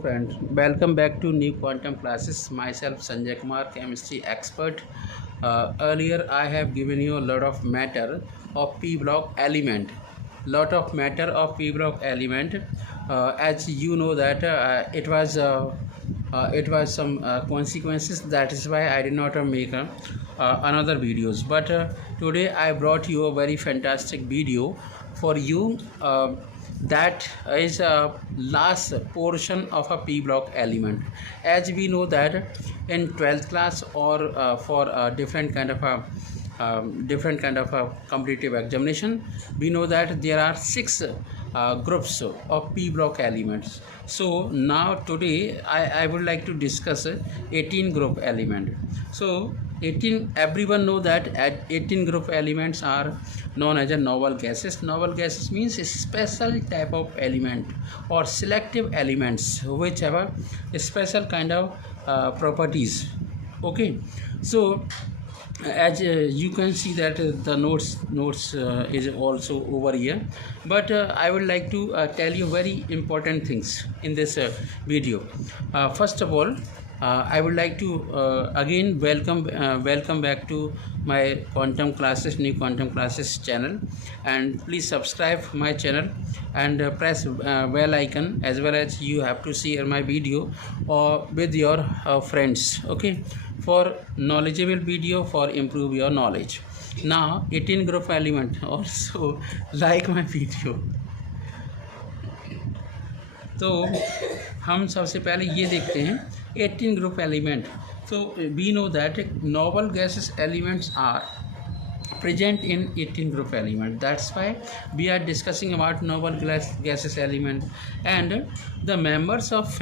Friends, welcome back to new quantum classes. Myself Sanjay Kumar, chemistry expert. Earlier I have given you a lot of matter of p block element. Lot of matter of p block element. As you know that it was some consequences. That is why I did not make another videos. But today I brought you a very fantastic video for you. That is a last portion of a p block element. As we know that in 12th class or for a different kind of a competitive examination, we know that there are six groups of p block elements. So now today I would like to discuss 18 group element. So 18, everyone know that at 18 group elements are known as a noble gases. Noble gases means a special type of element or selective elements which have a special kind of properties. Okay, so as you can see that the notes is also over here, but I would like to tell you very important things in this video. First of all, I would like to again welcome back to my quantum classes, new quantum classes channel, and please subscribe my channel and press bell icon, as well as you have to share my video or with your friends. Okay, for knowledgeable video for improve your knowledge. Now 18 group element also like my video. तो हम सबसे पहले ये देखते हैं 18 group element. So we know that noble gases elements are present in 18 group element. That's why we are discussing about noble gases element. And the members of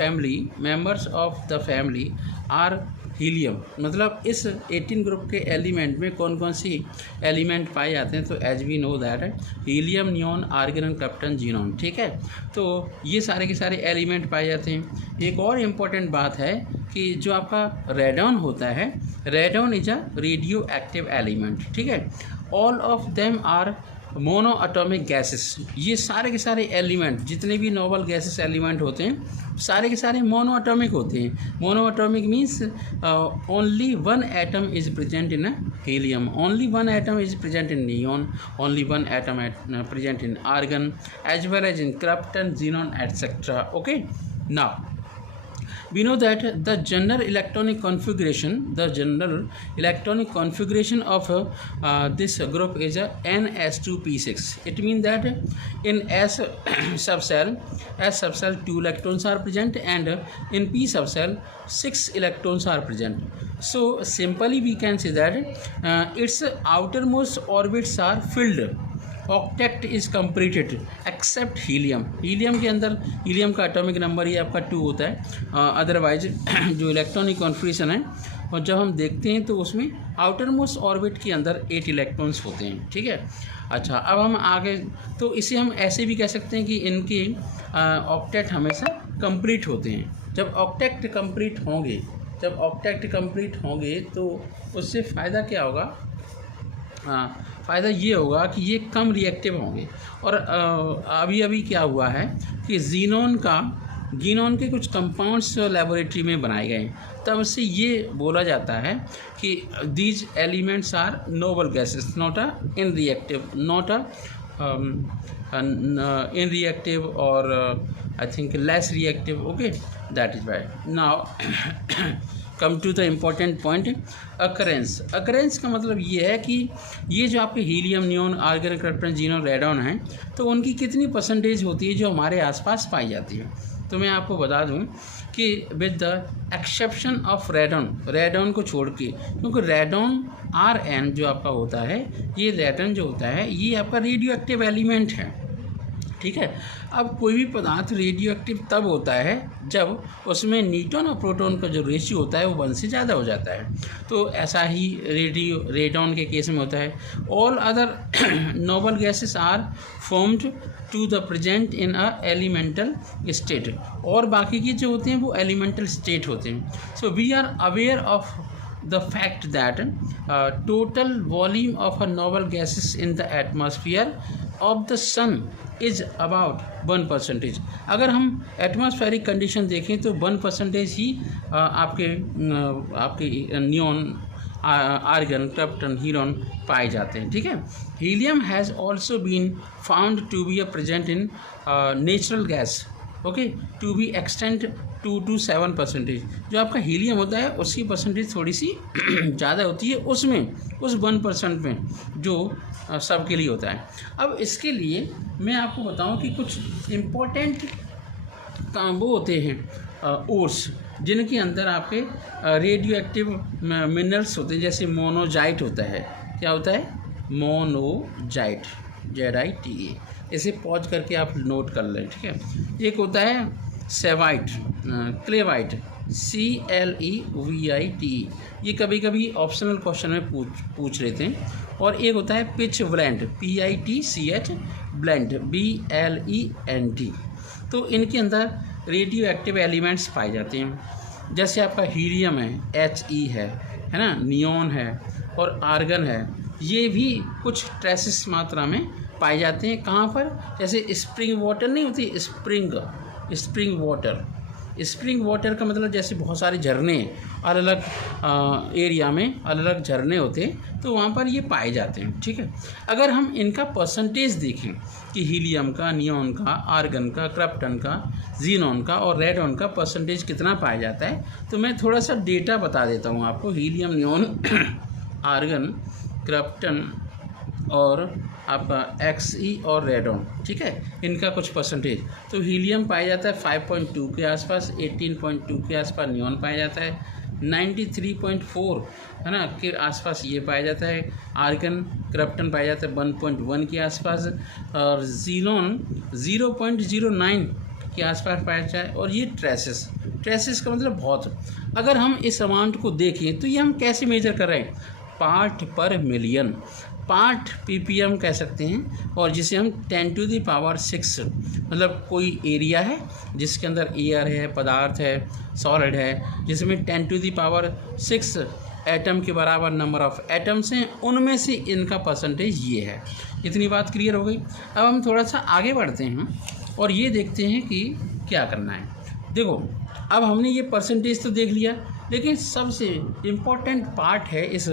the family are helium. मतलब इस 18 group के element में कौन कौन सी element पाए जाते हैं? तो as we know that helium, neon, argon, krypton, xenon. ठीक है, तो ये सारे के सारे एलिमेंट पाए जाते हैं. एक और इम्पोर्टेंट बात है कि जो आपका रेडॉन होता है, radon is a radio active element. ठीक है, all of them are mono atomic gases. ये सारे के सारे एलिमेंट जितने भी नोबल गैसेस एलिमेंट होते हैं सारे के सारे मोनो एटॉमिक होते हैं. Mono atomic means only one atom is present in helium, only one atom is present in neon, only one atom present in argon, as well as in krypton, xenon, etcetera. Okay, now we know that the general electronic configuration of this group is a ns2p6. It means that in S subcell 2 electrons are present, and in p subcell 6 electrons are present. So simply we can say that its outermost orbits are filled. Octet is completed except helium. Helium के अंदर helium का atomic number ही आपका 2 होता है. Otherwise जो electronic configuration है और जब हम देखते हैं तो उसमें आउटर मोस्ट ऑर्बिट के अंदर 8 इलेक्ट्रॉन्स होते हैं. ठीक है, अच्छा, अब हम आगे तो इसे हम ऐसे भी कह सकते हैं कि इनके ऑक्टेट हमेशा कंप्लीट होते हैं. जब ऑक्टेट कंप्लीट होंगे तो उससे फ़ायदा क्या होगा? फ़ायदा ये होगा कि ये कम रिएक्टिव होंगे. और अभी क्या हुआ है कि जीनॉन के कुछ कंपाउंड्स लेबोरेटरी में बनाए गए, तब से ये बोला जाता है कि these elements are noble gases, not a unreactive और I think less reactive. Okay, that is why. Now come to the important point, occurrence का मतलब ये है कि ये जो आपके helium, neon, argon, krypton, xenon, radon हैं, तो उनकी कितनी परसेंटेज होती है जो हमारे आसपास पाई जाती है. तो मैं आपको बता दूं कि with the exception of radon को छोड़ के, क्योंकि रेडॉन Rn जो आपका होता है, ये रेडॉन जो होता है ये आपका रेडियो एक्टिव एलिमेंट है. ठीक है, अब कोई भी पदार्थ रेडियो एक्टिव तब होता है जब उसमें न्यूट्रॉन और प्रोटॉन का जो रेशियो होता है वो 1 से ज़्यादा हो जाता है. तो ऐसा ही रेडॉन के केस में होता है. All other noble gases are formed to the present in a elemental state, और बाकी के जो होते हैं वो एलिमेंटल स्टेट होते हैं. So we are aware of the fact that total volume of a noble gases in the atmosphere of the sun is about 1%। अगर हम एटमॉस्फेरिक कंडीशन देखें तो 1% ही आपके नियॉन, आर्गन, क्रिप्टन, हीरोन पाए जाते हैं। ठीक है। Helium has also been found to be present in natural gas, okay, to be extend 2 to 7%। जो आपका हीलियम होता है उसकी परसेंटेज थोड़ी सी ज़्यादा होती है उसमें, उस 1% में जो सबके लिए होता है। अब इसके लिए मैं आपको बताऊं कि कुछ इम्पोर्टेंट वो होते हैं ओर्स जिनके अंदर आपके रेडियो एक्टिव मिनरल्स होते हैं, जैसे मोनोजाइट होता है। क्या होता है? Monazite, ZITE। इसे पॉज करके आप नोट कर लें। ठीक है। एक होता है सेवाइट, क्लेवाइट, CLEVITE। ये कभी कभी ऑप्शनल क्वेश्चन में पूछ लेते हैं। और एक होता है pitch blend, PITCH blend, BLEND। तो इनके अंदर रेडियो एक्टिव एलिमेंट्स पाए जाते हैं। जैसे आपका हीलियम है, HE है ना, नियॉन है और आर्गन है। ये भी कुछ ट्रेसेस मात्रा में पाए जाते हैं। कहाँ पर? जैसे स्प्रिंग वाटर नहीं होती, स्प्रिंग वाटर। स्प्रिंग वाटर का मतलब जैसे बहुत सारे झरने अलग अलग एरिया में अलग अलग झरने होते हैं, तो वहाँ पर ये पाए जाते हैं। ठीक है। अगर हम इनका परसेंटेज देखें कि हीलियम का, नियॉन का, आर्गन का, क्रिप्टन का, जीनॉन का और रेडॉन का परसेंटेज कितना पाया जाता है, तो मैं थोड़ा सा डेटा बता देता हूँ आपको। हीलियम, नियॉन, आर्गन, क्रिप्टन और आपका XE और रेडॉन, ठीक है, इनका कुछ परसेंटेज। तो हीलियम पाया जाता है 5.2 के आसपास, 18.2 के आसपास नियॉन पाया जाता है, 93.4 है ना के आसपास ये पाया जाता है। आर्गन, क्रिप्टन पाया जाता है 1.1 के आसपास और जीनॉन 0.09 के आसपास पाया जाता है। और ये ट्रेसेस का मतलब बहुत। अगर हम इस अमाउंट को देखें तो ये हम कैसे मेजर कर रहे हैं? पार्ट पर मिलियन, पार्ट ppm कह सकते हैं। और जिसे हम 10⁶ मतलब कोई एरिया है जिसके अंदर एयर है, पदार्थ है, सॉलिड है, जिसमें 10⁶ एटम के बराबर नंबर ऑफ एटम्स हैं, उनमें से इनका परसेंटेज ये है। इतनी बात क्लियर हो गई। अब हम थोड़ा सा आगे बढ़ते हैं और ये देखते हैं कि क्या करना है। देखो, अब हमने ये परसेंटेज तो देख लिया, लेकिन सबसे इम्पोर्टेंट पार्ट है इस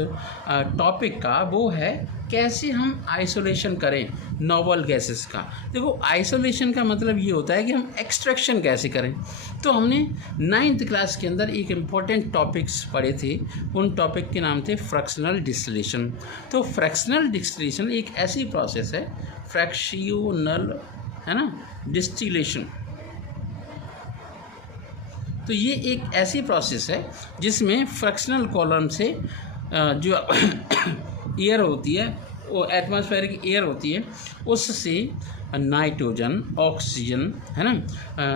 टॉपिक का, वो है कैसे हम आइसोलेशन करें नोबल गैसेस का। देखो, आइसोलेशन का मतलब ये होता है कि हम एक्सट्रैक्शन कैसे करें। तो हमने 9th क्लास के अंदर एक इम्पॉर्टेंट टॉपिक्स पढ़े थे, उन टॉपिक के नाम थे फ्रैक्शनल डिस्टिलेशन। तो फ्रैक्शनल डिस्टिलेशन एक ऐसी प्रोसेस है, फ्रैक्शनल है ना डिस्टिलेशन। तो ये एक ऐसी प्रोसेस है जिसमें फ्रैक्शनल कॉलम से जो एयर होती है, वो एटमॉस्फेरिक एयर होती है, उससे नाइट्रोजन, ऑक्सीजन है ना,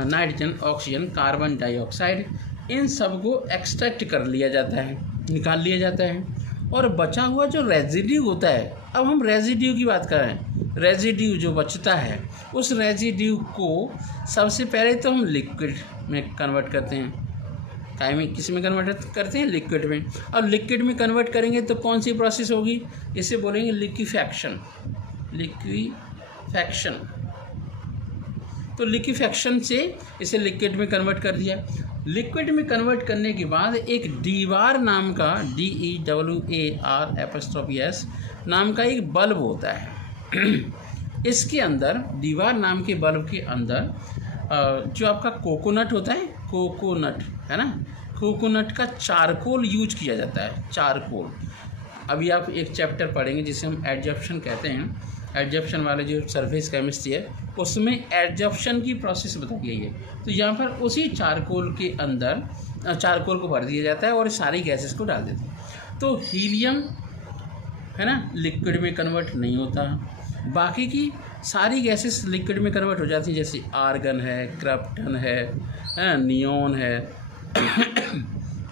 नाइट्रोजन, ऑक्सीजन, कार्बन डाइऑक्साइड, इन सब को एक्सट्रैक्ट कर लिया जाता है, निकाल लिया जाता है। और बचा हुआ जो रेजिड्यू होता है, अब हम रेजिड्यू की बात कर रहे हैं, रेजिड्यू जो बचता है, उस रेजिड्यू को सबसे पहले तो हम लिक्विड में कन्वर्ट करते हैं। काय में, किस में कन्वर्ट करते हैं? लिक्विड में। अब लिक्विड में कन्वर्ट करेंगे तो कौन सी प्रोसेस होगी? इसे बोलेंगे लिक्विफैक्शन। तो लिक्विफैक्शन से इसे लिक्विड में कन्वर्ट कर दिया। लिक्विड में कन्वर्ट करने के बाद एक डीवार नाम का, DEWAR'S नाम का एक बल्ब होता है। इसके अंदर, दीवार नाम के बल्ब के अंदर जो आपका कोकोनट होता है, कोकोनट है ना, कोकोनट का चारकोल यूज किया जाता है। चारकोल, अभी आप एक चैप्टर पढ़ेंगे जिसे हम एडजप्शन कहते हैं। एडजप्शन वाले जो सरफेस केमिस्ट्री है, उसमें एडजप्शन की प्रोसेस बताई गई है। तो यहाँ पर उसी चारकोल के अंदर चारकोल को भर दिया जाता है और सारी गैसेस को डाल देते हैं। तो हीलियम है ना लिक्विड में कन्वर्ट नहीं होता, बाकी की सारी गैसेस लिक्विड में कन्वर्ट हो जाती हैं, जैसे आर्गन है, क्रिप्टन है, नियॉन है,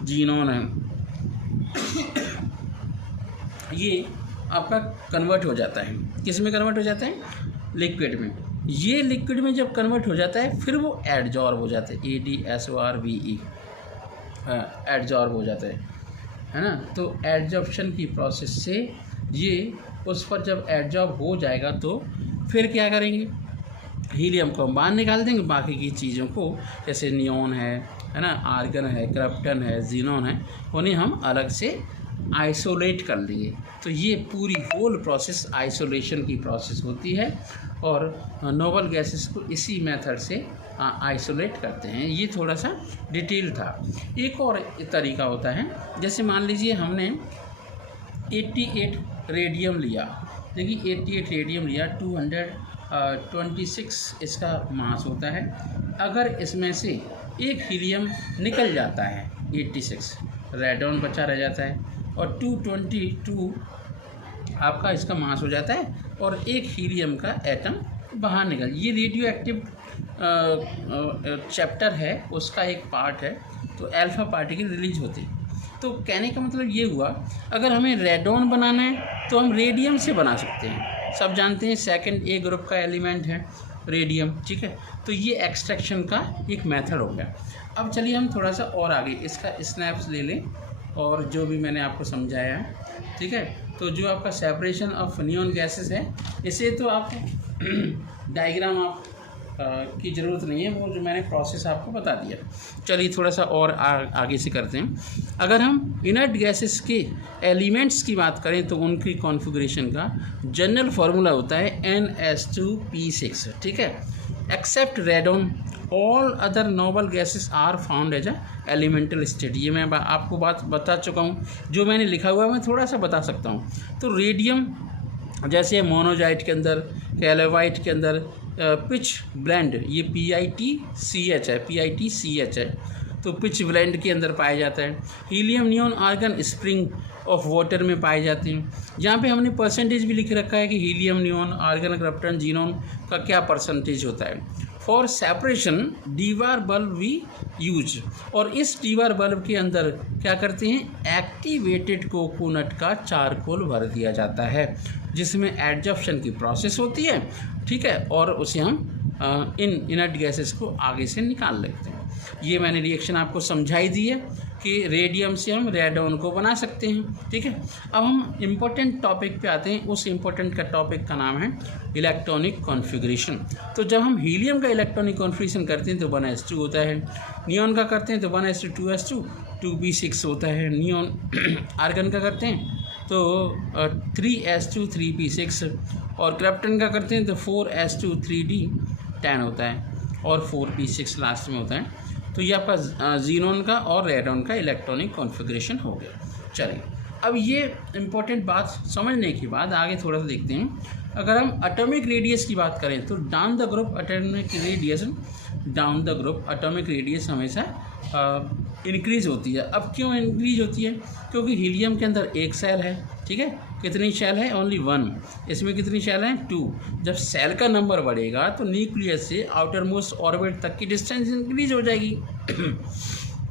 जीनॉन है, ये आपका कन्वर्ट हो जाता है। किस में कन्वर्ट हो जाता है? लिक्विड में। ये लिक्विड में जब कन्वर्ट हो जाता है फिर वो एडजॉर्ब हो जाता है, ADSORBE, एडजॉर्ब हो जाता है ना। तो एडजॉर्प्शन की प्रोसेस से ये उस पर जब एडजॉर्ब हो जाएगा तो फिर क्या करेंगे, हीलियम को हम बाहर निकाल देंगे, बाकी की चीज़ों को जैसे नियॉन है ना, आर्गन है, क्रिप्टन है, जीनॉन है, उन्हें हम अलग से आइसोलेट कर लेंगे। तो ये पूरी होल प्रोसेस आइसोलेशन की प्रोसेस होती है और नोबल गैसेस को इसी मेथड से आइसोलेट करते हैं। ये थोड़ा सा डिटेल था। एक और तरीका होता है, जैसे मान लीजिए हमने 88 रेडियम लिया, देखिए 88 रेडियम लिया, 226 इसका मास होता है। अगर इसमें से एक हीलियम निकल जाता है 86, रेडॉन बचा रह जाता है और 222 आपका इसका मास हो जाता है और एक हीलियम का एटम बाहर निकल। ये रेडियो एक्टिव चैप्टर है, उसका एक पार्ट है। तो अल्फा पार्टिकल रिलीज होते हैं। तो कहने का मतलब ये हुआ, अगर हमें रेडॉन बनाना है तो हम रेडियम से बना सकते हैं। सब जानते हैं सेकंड ए ग्रुप का एलिमेंट है रेडियम, ठीक है। तो ये एक्सट्रैक्शन का एक मेथड हो गया। अब चलिए हम थोड़ा सा और आगे इसका स्नैप्स ले लें और जो भी मैंने आपको समझाया है, ठीक है। तो जो आपका सेपरेशन ऑफ नियॉन गैसेस है, इसे तो आप डायग्राम आप की ज़रूरत नहीं है, वो जो मैंने प्रोसेस आपको बता दिया। चलिए थोड़ा सा और आगे से करते हैं। अगर हम इनर्ट गैसेस के एलिमेंट्स की बात करें तो उनकी कॉन्फ़िगरेशन का जनरल फार्मूला होता है NH2P6, ठीक है। Except radon all other noble gases are found as a elemental state. ये मैं आपको बात बता चुका हूँ, जो मैंने लिखा हुआ है मैं थोड़ा सा बता सकता हूँ। तो रेडियम जैसे मोनोजाइट के अंदर, कैलोवाइट के अंदर पिच ब्लेंड, ये PITCH है, PITCH है, तो पिच ब्लेंड के अंदर पाया जाता है। Helium neon argon spring of water में पाए जाते हैं। यहाँ पे हमने परसेंटेज भी लिख रखा है कि helium neon argon krypton xenon का क्या परसेंटेज होता है। For separation Dewar bulb we use, और इस डीवार बल्ब के अंदर क्या करते हैं, एक्टिवेटेड कोकोनट का चारकोल भर दिया जाता है, जिसमें एडजप्शन की प्रोसेस होती है, ठीक है। और उसे हम इन इनर्ट गैसेस को आगे से निकाल लेते हैं। ये मैंने रिएक्शन आपको समझाई दी है कि रेडियम से हम रेडॉन को बना सकते हैं, ठीक है। अब हम इम्पोर्टेंट टॉपिक पे आते हैं। उस इम्पोर्टेंट का टॉपिक का नाम है इलेक्ट्रॉनिक कॉन्फ़िगरेशन। तो जब हम हीलियम का इलेक्ट्रॉनिक कॉन्फ़िगरेशन करते हैं तो 1s2 होता है, नियॉन का करते हैं तो 1s2 2s2 2p6 होता है, नियॉन आर्गन का करते हैं तो 3s2 3p6, और क्रिप्टन का करते हैं तो 4s2 3d10 होता है और 4p6 लास्ट में होता है। तो ये आपका जीनॉन का और रेडॉन का इलेक्ट्रॉनिक कॉन्फ़िगरेशन हो गया। चलिए अब ये इम्पोर्टेंट बात समझने के बाद आगे थोड़ा सा देखते हैं। अगर हम एटॉमिक रेडियस की बात करें तो down the group atomic radius हमेशा इंक्रीज होती है। अब क्यों इंक्रीज होती है, क्योंकि हीलियम के अंदर एक सेल है, ठीक है। कितनी शेल है, ओनली 1। इसमें कितनी शेल है, 2। जब सेल का नंबर बढ़ेगा तो न्यूक्लियस से आउटर मोस्ट ऑर्बिट तक की डिस्टेंस इंक्रीज हो जाएगी,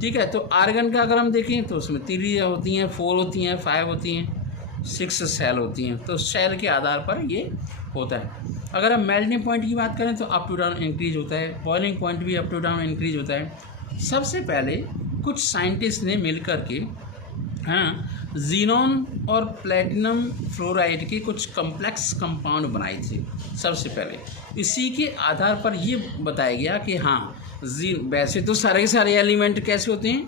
ठीक है। तो आर्गन का अगर हम देखें तो उसमें 3 होती हैं, 4 होती हैं, 5 होती हैं, 6 सेल होती हैं। तो सेल के आधार पर ये होता है। अगर हम मेल्टिंग पॉइंट की बात करें तो अप टू डाउन इंक्रीज होता है, बॉइलिंग पॉइंट भी अप टू डाउन इंक्रीज होता है। सबसे पहले कुछ साइंटिस्ट ने मिलकर के जीनॉन और प्लेटिनम फ्लोराइड के कुछ कम्प्लेक्स कंपाउंड बनाए थे सबसे पहले। इसी के आधार पर ये बताया गया कि वैसे तो सारे के सारे एलिमेंट कैसे होते हैं,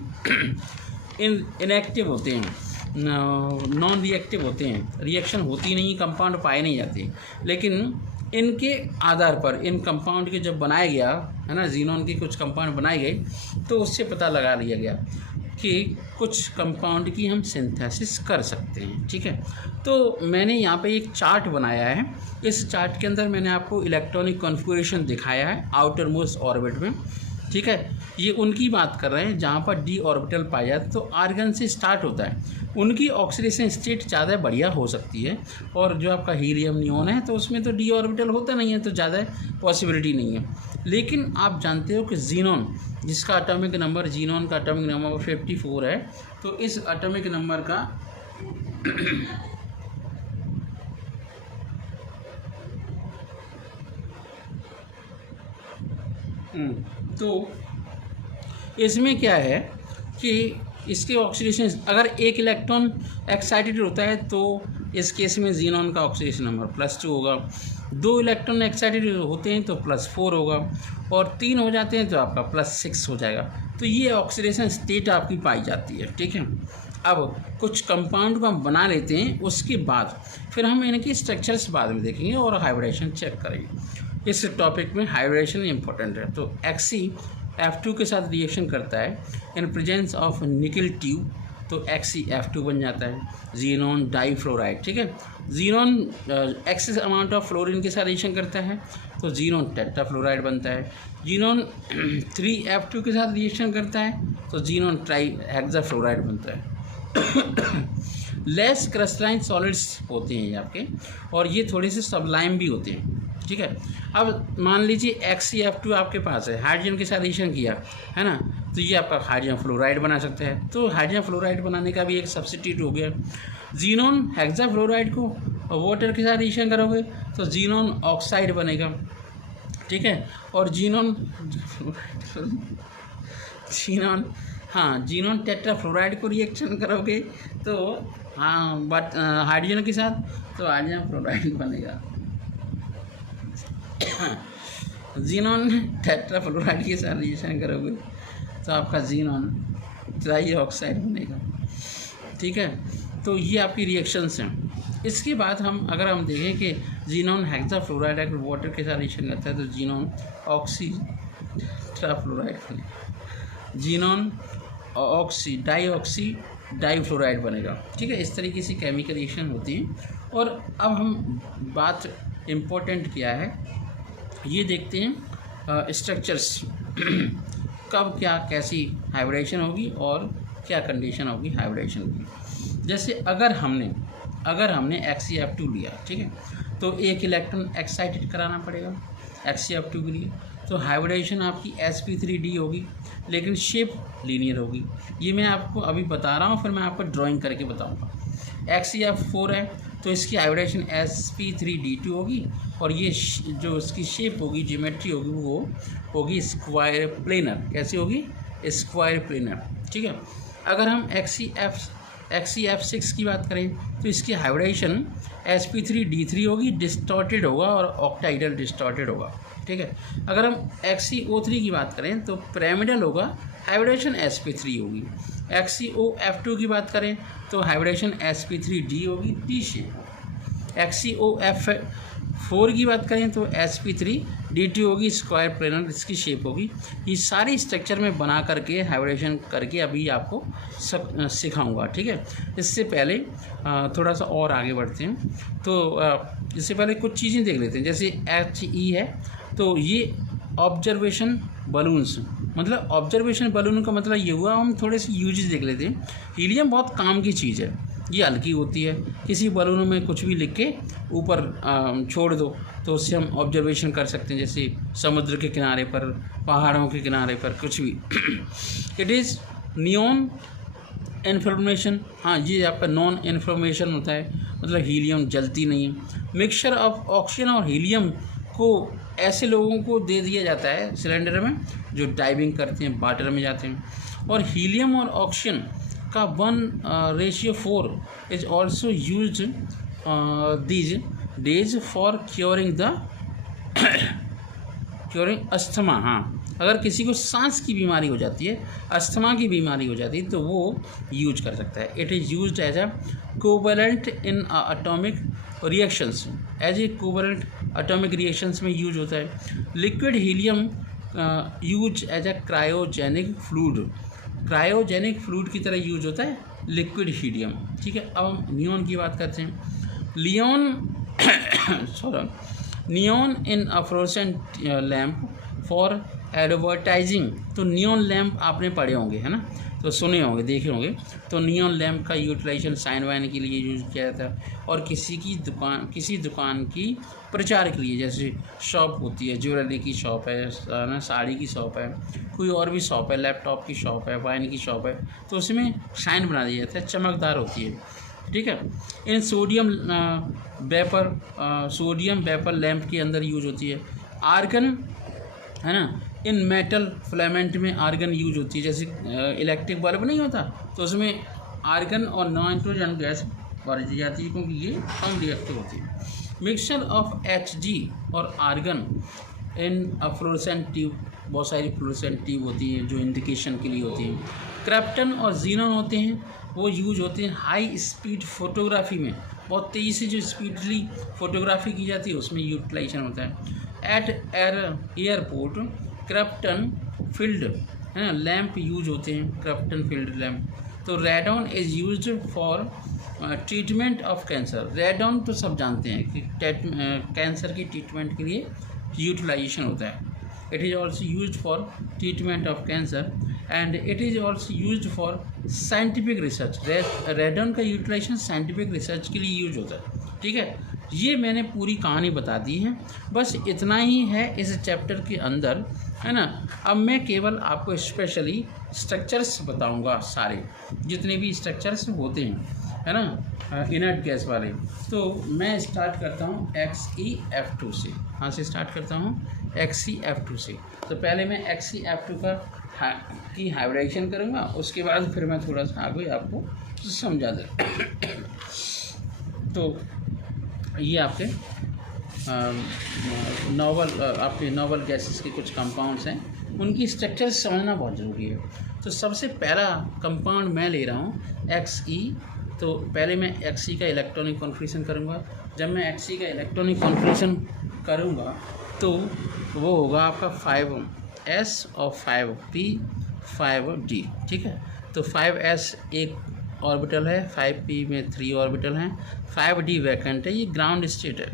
इनएक्टिव होते हैं, नॉन रिएक्टिव होते हैं, रिएक्शन होती नहीं, कंपाउंड पाए नहीं जाते। लेकिन इनके आधार पर इन कंपाउंड के जब बनाया गया है ना, जीनॉन के कुछ कंपाउंड बनाए गए तो उससे पता लगा लिया गया कि कुछ कंपाउंड की हम सिंथेसिस कर सकते हैं, ठीक है। तो मैंने यहाँ पे एक चार्ट बनाया है। इस चार्ट के अंदर मैंने आपको इलेक्ट्रॉनिक कॉन्फ़िगरेशन दिखाया है आउटर मोस्ट ऑर्बिट में, ठीक है। ये उनकी बात कर रहे हैं जहाँ पर डी ऑर्बिटल पाया जाता है। तो आर्गन से स्टार्ट होता है, उनकी ऑक्सीडेशन स्टेट ज़्यादा बढ़िया हो सकती है। और जो आपका हीलियम नियॉन है तो उसमें तो डी ऑर्बिटल होता नहीं है, तो ज़्यादा पॉसिबिलिटी नहीं है। लेकिन आप जानते हो कि जीनॉन, जिसका एटॉमिक नंबर, जीनॉन का एटॉमिक नंबर 54 है, तो इस एटॉमिक नंबर का तो इसमें क्या है कि इसके ऑक्सीडेशन, अगर एक इलेक्ट्रॉन एक्साइटेड होता है तो इस केस में जीनॉन का ऑक्सीडेशन नंबर +2 होगा। 2 इलेक्ट्रॉन एक्साइटेड होते हैं तो +4 होगा, और 3 हो जाते हैं तो आपका +6 हो जाएगा। तो ये ऑक्सीडेशन स्टेट आपकी पाई जाती है, ठीक है। अब कुछ कंपाउंड को हम बना लेते हैं, उसके बाद फिर हम इनके स्ट्रक्चर्स बाद में देखेंगे और हाइब्रिडेशन चेक करेंगे। इस टॉपिक में हाइब्रिडेशन इंपॉर्टेंट है। तो XeF2 के साथ रिएक्शन करता है इन प्रेजेंस ऑफ निकल ट्यूब, तो XeF2 बन जाता है ज़ीनॉन डाइफ्लोराइड, ठीक है। Xenon excess amount of fluorine के साथ रिएक्शन करता है तो ज़ीनॉन टेट्राफ्लोराइड बनता है। ज़ीनॉन 3F2 के साथ रिएक्शन करता है तो ज़ीनॉन ट्राईहेक्साफ्लोराइड बनता है। लेस क्रिस्टलाइन सॉलिड्स होते हैं ये आपके, और ये थोड़े से सबलाइम भी होते हैं, ठीक है। अब मान लीजिए XeF2 आपके पास है, हाइड्रोजन के साथ रिएक्शन किया है ना, तो ये आपका हाइड्रोजन फ्लोराइड बना सकता है। तो हाइड्रोजन फ्लोराइड बनाने का भी एक सब्स्टिट्यूट हो गया। ज़ीनॉन हेक्साफ्लोराइड को वाटर के साथ रिएक्शन करोगे तो ज़ीनॉन ऑक्साइड बनेगा, ठीक है। और ज़ीनॉन टेट्राफ्लोराइड को रिएक्शन करोगे तो बट हाइड्रोजन के साथ तो हाइड्रोजन फ्लोराइड बनेगा। ज़ीनॉन टेट्राफ्लोराइड के साथ रिएक्शन करोगे तो आपका ज़ीनॉन ट्राई ऑक्साइड बनेगा, ठीक है। तो ये आपकी रिएक्शंस हैं। इसके बाद अगर हम देखें कि ज़ीनॉन हेक्साफ्लोराइड अगर वाटर के साथ रिएक्शन करता है तो ज़ीनॉन ऑक्सीट्राफ्लोराइड बनेगा, ज़ीनॉन डाइफ्लोराइड बनेगा, ठीक है। इस तरीके से केमिकल रिएक्शन होती हैं। और अब हम बात इम्पोर्टेंट क्या है ये देखते हैं, स्ट्रक्चर्स कब क्या कैसी हाइब्रिडेशन होगी और क्या कंडीशन होगी हाइब्रिडेशन की। जैसे अगर हमने XeF2 लिया, ठीक है, तो एक इलेक्ट्रॉन एक्साइटेड कराना पड़ेगा XeF2 के लिए, तो हाइब्रिडेशन आपकी sp3d होगी, लेकिन शेप लीनियर होगी। ये मैं आपको अभी बता रहा हूँ, फिर मैं आपको ड्राइंग करके बताऊँगा। XeF4 है तो इसकी हाइब्रिडेशन sp3d2 होगी, और ये जो इसकी शेप होगी, ज्योमेट्री होगी, वो होगी स्क्वायर प्लेनर। कैसी होगी? स्क्वायर प्लेनर, ठीक है। अगर हम XeF6 की बात करें तो इसकी हाइब्रिडेशन sp3d3 होगी, डिस्टॉर्टेड होगा और ऑक्टाइडल डिस्टॉर्टेड होगा, ठीक है। अगर हम XeO3 की बात करें तो पिरामिडल होगा, हाइब्रिडेशन sp3 होगी। XeOF2 की बात करें तो हाइब्रिडेशन sp3d होगी, टी शेप। XeOF4 की बात करें तो sp3d2 होगी, स्क्वायर प्लेनर इसकी शेप होगी। ये सारी स्ट्रक्चर में बना करके हाइब्रिडेशन करके अभी आपको सब सिखाऊंगा, ठीक है। इससे पहले थोड़ा सा और आगे बढ़ते हैं। तो इससे पहले कुछ चीज़ें देख लेते हैं। जैसे He है तो ये ऑब्जर्वेशन बलून्स, मतलब ऑब्जर्वेशन बलून का मतलब ये हुआ, हम थोड़े से यूजेस देख लेते हैं। हीलियम बहुत काम की चीज़ है, ये हल्की होती है, किसी बलून में कुछ भी लिख के ऊपर छोड़ दो तो उससे हम ऑब्जर्वेशन कर सकते हैं, जैसे समुद्र के किनारे पर, पहाड़ों के किनारे पर, कुछ भी। इट इज़ नियॉन इन्फॉर्मेशन, हाँ ये आपका नॉन इन्फॉर्मेशन होता है, मतलब हीलियम जलती नहीं है। मिक्सचर ऑफ ऑक्सीजन और हीलियम को ऐसे लोगों को दे दिया जाता है सिलेंडर में जो डाइविंग करते हैं, वाटर में जाते हैं। और हीलियम और ऑक्सीजन का 1:4 is also use these days for curing asthma. हाँ, अगर किसी को सांस की बीमारी हो जाती है, अस्थमा की बीमारी हो जाती है, तो वो यूज कर सकता है। It is use as a covalent in atomic reactions, as a covalent atomic reactions में यूज होता है। Liquid helium use as a cryogenic fluid की तरह यूज होता है लिक्विड हीलियम, ठीक है। अब हम नियॉन की बात करते हैं। Neon in a fluorescent lamp for advertising, तो नियॉन लैम्प आपने पढ़े होंगे, है ना, तो सुने होंगे, देखे होंगे। तो नियॉन लैम्प का यूटिलाइजेशन साइन वाइन के लिए यूज किया जाता है, और किसी दुकान की प्रचार के लिए, जैसे शॉप होती है, ज्वेलरी की शॉप है ना, साड़ी की शॉप है, कोई और भी शॉप है, लैपटॉप की शॉप है, वाइन की शॉप है, तो उसमें शाइन बना दिया जाता है, चमकदार होती है, ठीक है। इन सोडियम वेपर लैम्प के अंदर यूज होती है। आर्गन, है ना, इन मेटल फिलामेंट में आर्गन यूज होती है, जैसे इलेक्ट्रिक बल्ब नहीं होता तो उसमें आर्गन और नाइट्रोजन गैस भर दी जाती है, क्योंकि ये कम रिएक्टिव होती है। मिक्सचर ऑफ Hg और आर्गन इन फ्लोरेसेंट ट्यूब, बहुत सारी फ्लोरेसेंट ट्यूब होती हैं जो इंडिकेशन के लिए होती हैं। क्रिप्टन और जीनोन होते हैं, वो यूज होते हैं हाई स्पीड फोटोग्राफी में, बहुत तेज़ी से जो स्पीडली फोटोग्राफी की जाती है उसमें यूटिलाइजेशन होता है। एट एयरपोर्ट क्रिप्टन फील्ड है ना लैंप यूज होते हैं, क्रिप्टन फील्ड लैंप। तो radon is use for treatment of cancer. Radon तो सब जानते हैं कि कैंसर की ट्रीटमेंट के लिए यूटिलाइजेशन होता है। It is also use for treatment of cancer and it is also use for scientific research. Radon का यूटिलाइजेशन साइंटिफिक रिसर्च के लिए यूज होता है। ठीक है, ये मैंने पूरी कहानी बता दी है, बस इतना ही है इस चैप्टर के अंदर, है ना। अब मैं केवल आपको स्पेशली स्ट्रक्चर्स बताऊंगा, सारे जितने भी स्ट्रक्चर्स होते हैं, है ना, इनर्ट गैस वाले। तो मैं स्टार्ट करता हूँ XeF2 से। कहाँ से स्टार्ट करता हूँ? XeF2 से। तो पहले मैं XeF2 की हाइब्रिडाइजेशन करूँगा, उसके बाद फिर मैं थोड़ा सा आगे आपको समझा दूँ। तो ये आपके नोबल गैसेस के कुछ कंपाउंड्स हैं, उनकी स्ट्रक्चर समझना बहुत ज़रूरी है। तो सबसे पहला कंपाउंड मैं ले रहा हूँ Xe। तो पहले मैं Xe का इलेक्ट्रॉनिक कॉन्फ़िगरेशन करूँगा। जब मैं Xe का इलेक्ट्रॉनिक कॉन्फ़िगरेशन करूँगा तो वो होगा आपका 5s और 5p 5d। ठीक है, तो 5s एक ऑर्बिटल है, 5p में 3 ऑर्बिटल हैं, 5d वैकेंट है। ये ग्राउंड स्टेट है,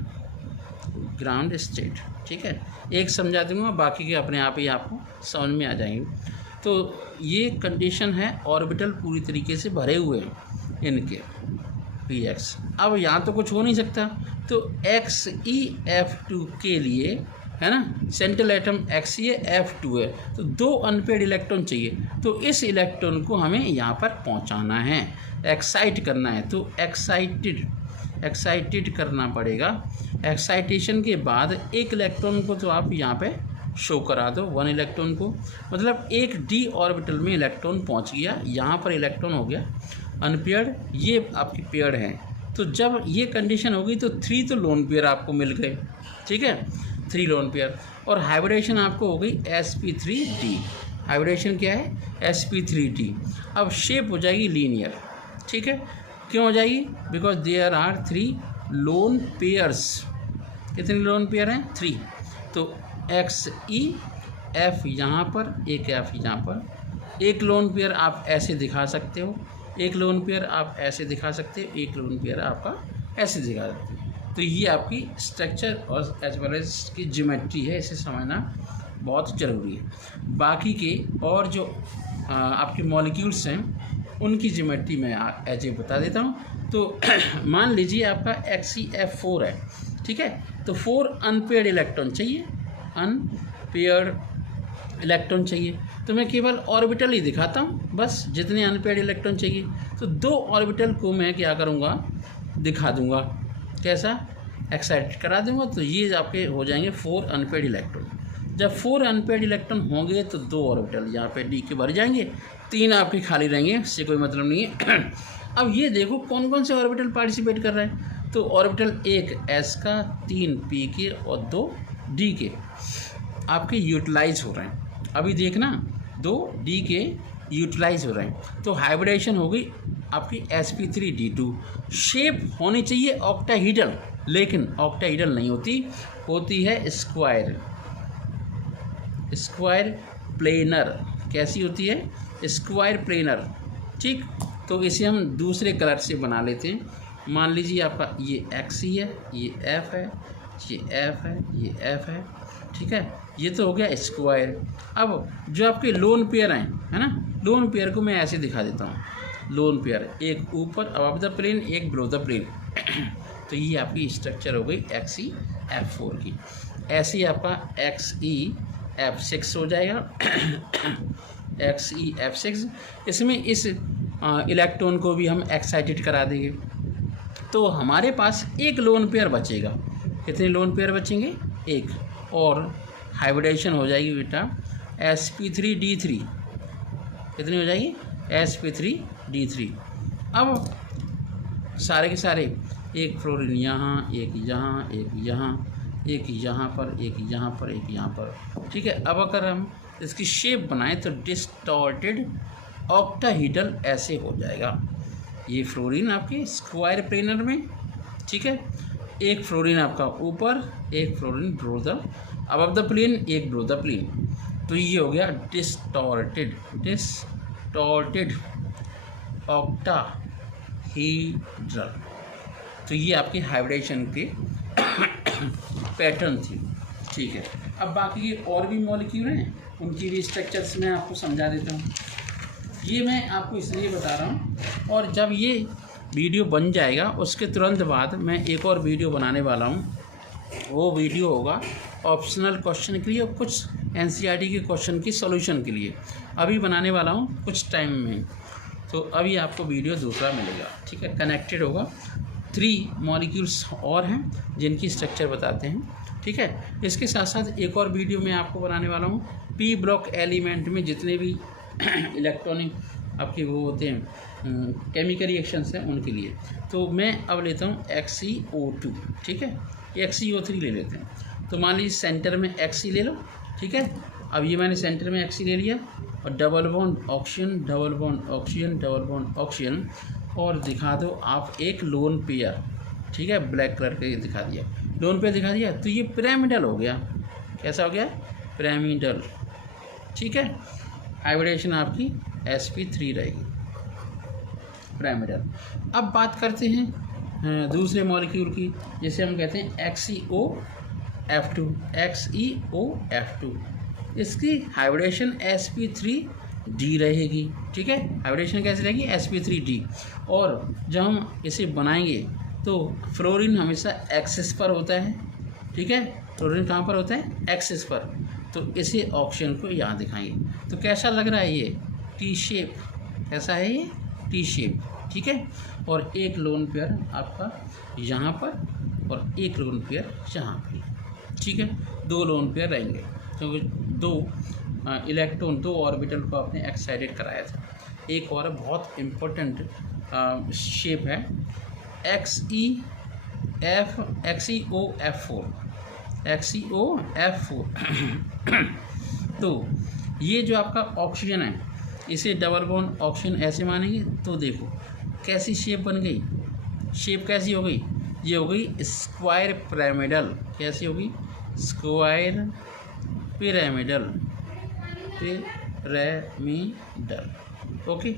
ग्राउंड स्टेट। ठीक है, एक समझा दूंगा, बाकी के अपने आप ही आपको समझ में आ जाएंगे। तो ये कंडीशन है, ऑर्बिटल पूरी तरीके से भरे हुए हैं इनके px। अब यहाँ तो कुछ हो नहीं सकता, तो XeF2 के लिए, है ना, सेंट्रल एटम XeF2 है, तो 2 अनपेड इलेक्ट्रॉन चाहिए। तो इस इलेक्ट्रॉन को हमें यहाँ पर पहुँचाना है, एक्साइट करना है। तो एक्साइटेड करना पड़ेगा। एक्साइटेशन के बाद एक इलेक्ट्रॉन को तो आप यहाँ पे शो करा दो, 1 इलेक्ट्रॉन को, मतलब एक d ऑर्बिटल में इलेक्ट्रॉन पहुँच गया। यहाँ पर इलेक्ट्रॉन हो गया अनपेयर्ड, ये आपकी पेयर्ड है। तो जब ये कंडीशन होगी तो 3 तो लोन पेयर आपको मिल गए। ठीक है, 3 लोन पेयर, और हाइब्रिडेशन आपको हो गई sp3d। हाइब्रिडेशन क्या है? sp3d। अब शेप हो जाएगी लीनियर। ठीक है, क्यों हो जाएगी? Because there are 3 lone pairs. कितने लोन पेयर हैं? 3। तो XeF यहाँ पर, एक F यहाँ पर। एक लोन पेयर आप ऐसे दिखा सकते हो, एक लोन पेयर आप ऐसे दिखा सकते हो, एक लोन पेयर आपका ऐसे दिखा सकते हो। तो ये आपकी स्ट्रक्चर और एज वेल एज की ज्योमेट्री है, इसे समझना बहुत ज़रूरी है। बाकी के और जो आपके मॉलिक्यूल्स हैं उनकी ज्योमेट्री मैं एज ए बता देता हूँ। तो मान लीजिए आपका XeF4 है। ठीक है, तो 4 अनपेयर्ड इलेक्ट्रॉन चाहिए, अनपेयर्ड इलेक्ट्रॉन चाहिए। तो मैं केवल ऑर्बिटल ही दिखाता हूँ, बस जितने अनपेयर्ड इलेक्ट्रॉन चाहिए। तो 2 ऑर्बिटल को मैं क्या करूँगा? दिखा दूँगा। कैसा? एक्साइट करा दूँगा। तो ये आपके हो जाएंगे 4 अनपेयर्ड इलेक्ट्रॉन। जब 4 अनपेयर्ड इलेक्ट्रॉन होंगे तो 2 ऑर्बिटल यहाँ पे डी के भर जाएंगे, 3 आपके खाली रहेंगे, इससे कोई मतलब नहीं है। अब ये देखो कौन कौन से ऑर्बिटल पार्टिसिपेट कर रहे हैं। तो ऑर्बिटल 1 S का, 3 P के और 2 D के आपके यूटिलाइज हो रहे हैं। अभी देखना 2 D के यूटिलाइज हो रहे हैं। तो हाइब्रिडेशन हो गई आपकी sp3d2। शेप होनी चाहिए ऑक्टाहीड्रल, लेकिन ऑक्टाहीड्रल नहीं होती, होती है स्क्वायर प्लेनर। कैसी होती है? Square planar. ठीक, तो इसे हम दूसरे कलर से बना लेते हैं। मान लीजिए आपका ये Xe है, ये F है, ये F है, ये F है। ठीक है, ये तो हो गया स्क्वायर। अब जो आपके लोन पेयर हैं, है ना, लोन पेयर को मैं ऐसे दिखा देता हूँ। लोन पेयर, एक ऊपर अबव द प्लेन, एक बिलो द प्लेन। तो ये आपकी स्ट्रक्चर हो गई XeF4 की। ऐसे ही आपका XeF6 हो जाएगा। XeF6, इसमें इस इलेक्ट्रॉन को भी हम एक्साइटेड करा देंगे। तो हमारे पास एक लोन पेयर बचेगा। कितने लोन पेयर बचेंगे? 1। और हाइब्रिडेशन हो जाएगी बेटा sp3d3। कितनी हो जाएगी? sp3d3। अब सारे के सारे एक फ्लोरीन यहाँ, एक यहाँ, एक यहाँ, एक यहाँ पर, एक यहाँ पर, एक यहाँ पर। ठीक है, अब अगर हम इसकी शेप बनाएं तो डिस्टॉर्टेड ऑक्टाहीड्रल ऐसे हो जाएगा। ये फ्लोरीन आपके स्क्वायर प्लेनर में, ठीक है, एक फ्लोरीन आपका ऊपर, एक fluorine below the above the plane, एक बिलो द प्लेन। तो ये हो गया डिस्टॉर्टेड ऑक्टाहीड्रल। तो ये आपकी हाइब्रिडेशन के पैटर्न थी। ठीक है, अब बाकी और भी मॉलिक्यूल हैं, उनकी भी स्ट्रक्चर्स मैं आपको समझा देता हूँ। ये मैं आपको इसलिए बता रहा हूँ, और जब ये वीडियो बन जाएगा उसके तुरंत बाद मैं एक और वीडियो बनाने वाला हूँ। वो वीडियो होगा ऑप्शनल क्वेश्चन के लिए और कुछ एनसीईआरटी के क्वेश्चन की सॉल्यूशन के लिए। अभी बनाने वाला हूँ कुछ टाइम में, तो अभी आपको वीडियो दूसरा मिलेगा। ठीक है, कनेक्टेड होगा। 3 मॉलिक्यूल्स और हैं जिनकी स्ट्रक्चर बताते हैं। ठीक है, इसके साथ साथ एक और वीडियो मैं आपको बनाने वाला हूँ पी ब्लॉक एलिमेंट में जितने भी इलेक्ट्रॉनिक आपके वो होते हैं केमिकल रिएक्शंस हैं उनके लिए। तो मैं अब लेता हूँ XeO2। ठीक है, XeO3 ले लेते हैं। तो मान लीजिए सेंटर में Xe ले लो। ठीक है, अब ये मैंने सेंटर में Xe ले लिया और double bond oxygen, double bond oxygen, double bond oxygen, और दिखा दो आप एक लोन पेयर। ठीक है, ब्लैक कलर का ये दिखा दिया, लोन पेयर दिखा दिया। तो ये पिरामिडल हो गया। कैसा हो गया? पिरामिडल। ठीक है, हाइब्रिडेशन आपकी sp3 रहेगी, पिरामिडल। अब बात करते हैं दूसरे मॉलिक्यूल की, जिसे हम कहते हैं XeOF2। XeOF2 इसकी हाइब्रिडेशन sp3d रहेगी। ठीक है, हाइब्रिडेशन कैसे रहेगी? sp3d। और जब हम इसे बनाएंगे तो फ्लोरीन हमेशा एक्सिस पर होता है। ठीक है, फ्लोरीन कहाँ पर होता है? एक्सिस पर। तो इसे ऑक्सीजन को यहाँ दिखाएंगे। तो कैसा लग रहा है ये? T shape. कैसा है ये? T shape. ठीक है, और एक लोन पेयर आपका यहाँ पर और एक लोन पेयर यहाँ पर। ठीक है, 2 लोन पेयर रहेंगे क्योंकि 2 इलेक्ट्रॉन 2 ऑर्बिटल को आपने एक्साइटेड कराया था। एक और बहुत इम्पोर्टेंट शेप है XeOF4। तो ये जो आपका ऑक्सीजन है, इसे डबल बॉन्ड ऑक्सीजन ऐसे मानेंगे तो देखो कैसी शेप बन गई। शेप कैसी हो गई? ये हो गई स्क्वायर पिरामिडल। कैसी होगी? Square pyramidal. ओके,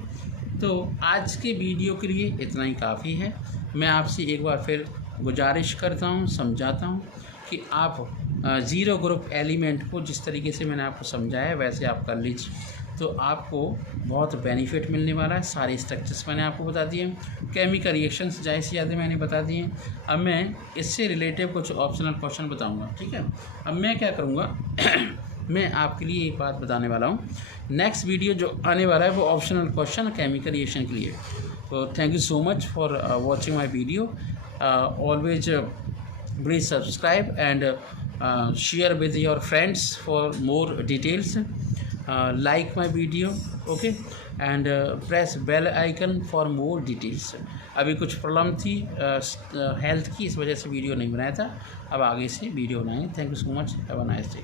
तो आज के वीडियो के लिए इतना ही काफ़ी है। मैं आपसे एक बार फिर गुजारिश करता हूँ, समझाता हूँ कि आप ज़ीरो ग्रुप एलिमेंट को जिस तरीके से मैंने आपको समझाया वैसे आप कर लीजिए, तो आपको बहुत बेनिफिट मिलने वाला है। सारे स्ट्रक्चर्स मैंने आपको बता दिए, केमिकल रिएक्शंस ज़्यादा से ज़्यादा मैंने बता दिए। अब मैं इससे रिलेटिव कुछ ऑप्शनल क्वेश्चन बताऊंगा। ठीक है, अब मैं क्या करूंगा मैं आपके लिए एक बात बताने वाला हूँ। नेक्स्ट वीडियो जो आने वाला है वो ऑप्शनल क्वेश्चन केमिकल रिएक्शन के लिए। तो thank you so much for watching my video. Always please subscribe and share with your friends for more details. Like my video, okay, and press bell icon for more details. अभी कुछ problem थी health की, इस वजह से video नहीं बनाया था। अब आगे से वीडियो बनाएंगे। Thank you so much, have a nice day.